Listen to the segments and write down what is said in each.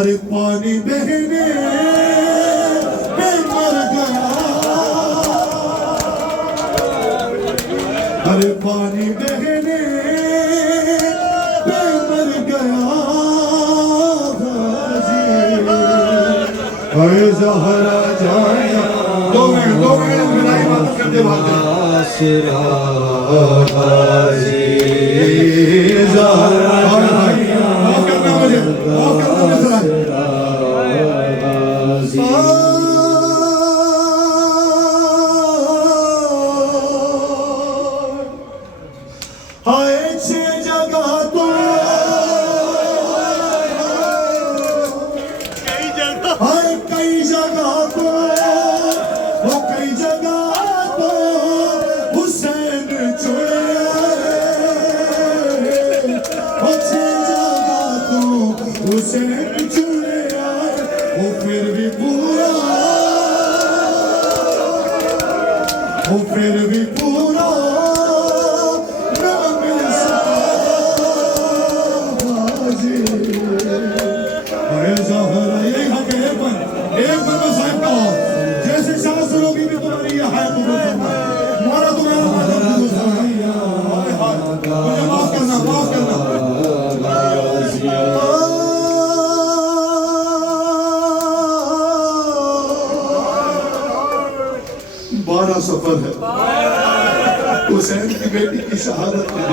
अरे पानी बहने मैं मर गया, अरे पानी बहने मैं मर गया, अरे ज़हरा जाया। 2 मिनट विदाई बात करते भागते फिर भी पूरा ना मिल सका बाजी। अरे ज़हरा ये हक है एक बार साहब का जैसे शास्त्रों की भी तुम्हारी है तो मारा तुम्हारा मुझे माफ करना 12 सफर है हुसैन की बेटी की शहादत के दिन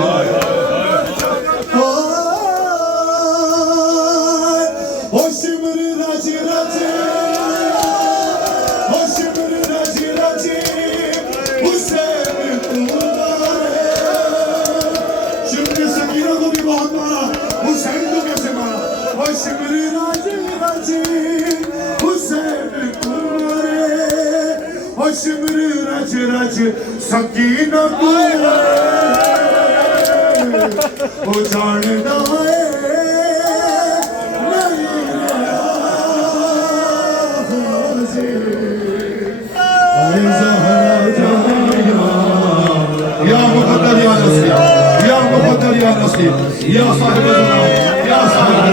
ओ शिमर राजी राजी, ओ शिमर राजी राजी हुसैन तुम्हारे। शिमर सकीना को भी बहुत मारा, हुसैन को कैसे मारा? ओ शिमर राजी राजी हुसैन तुम्हारे, ओ शिमर रज रज सकीना को ओ जानना है या मुक़द्दर या नसीब, या मुक़द्दर या नसीब, या साहिब या साहिब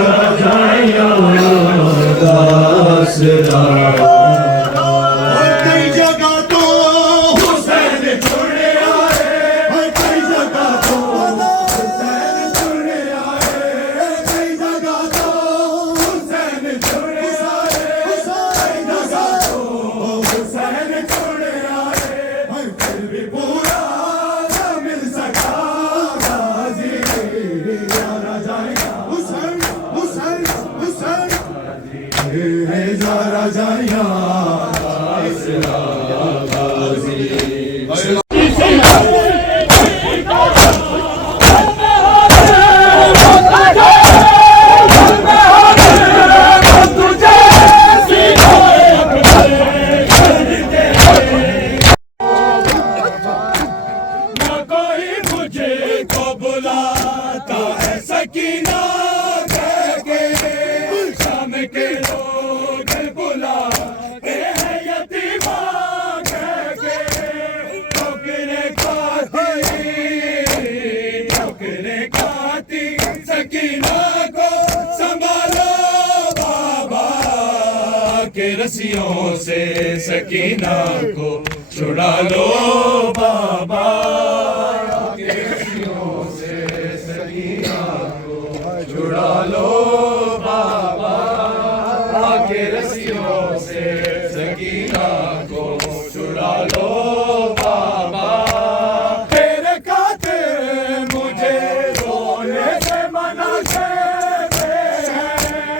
रस्सियों से सकीना को छुड़ा लो बाबा, के रस्सियों से सकीना को छुड़ा लो बाबा, के रस्सियों से सकीना को छुड़ा लो बाबा। तेरे खातिर मुझे रोने से मना करते हैं,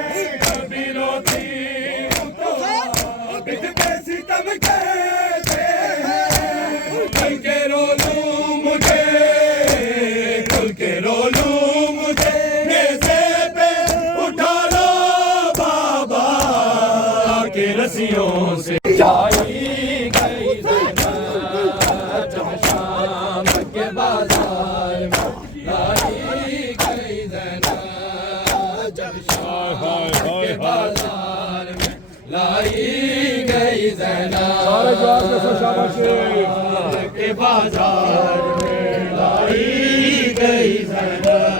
रस्सियों से लाई गई ज़ैनब जब शाम के बाजार में लाई गई ज़ैनब जब शाम के बाजार में लाई गई ज़ैनब के बाजार में लाई गई ज़ैनब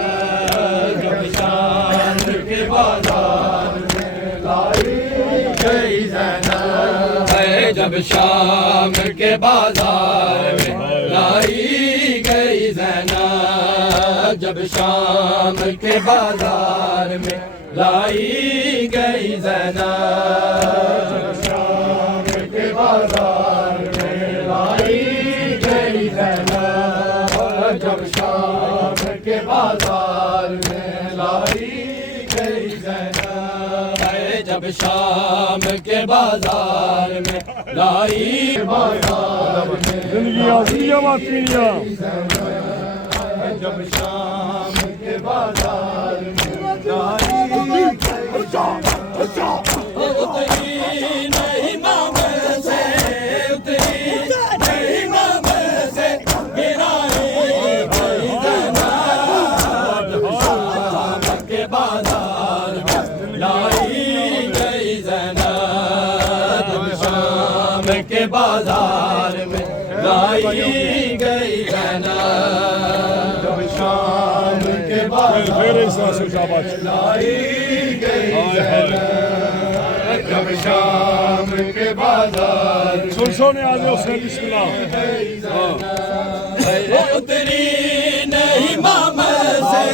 जब शाम के बाजार में लाई गई ज़ैनब जब शाम के बाजार में लाई गई ज़ैनब जब शाम के बाजार में लाई गई ज़ैनब जब शाम के बाजार में लाई गई ज़ैनब जब शाम के बाजार में लाई गई ज़ैनब जब शाम के बाजार में लाई बाजार में जब शाम के बाजार में लाई उतरी नहीं मांगे से उतरी नहीं मांगे से गिराई गई ज़ैनब जब शाम के बाजार में लाई गई ज़ैनब जब शाम के बाजार में लाई गई ज़ैनब जब शाम के बाजार में लाई गई ज़ैनब जब शाम के बाजार सुन आ जाओ से बिस्मिल्लाह उतरी नहीं मामा से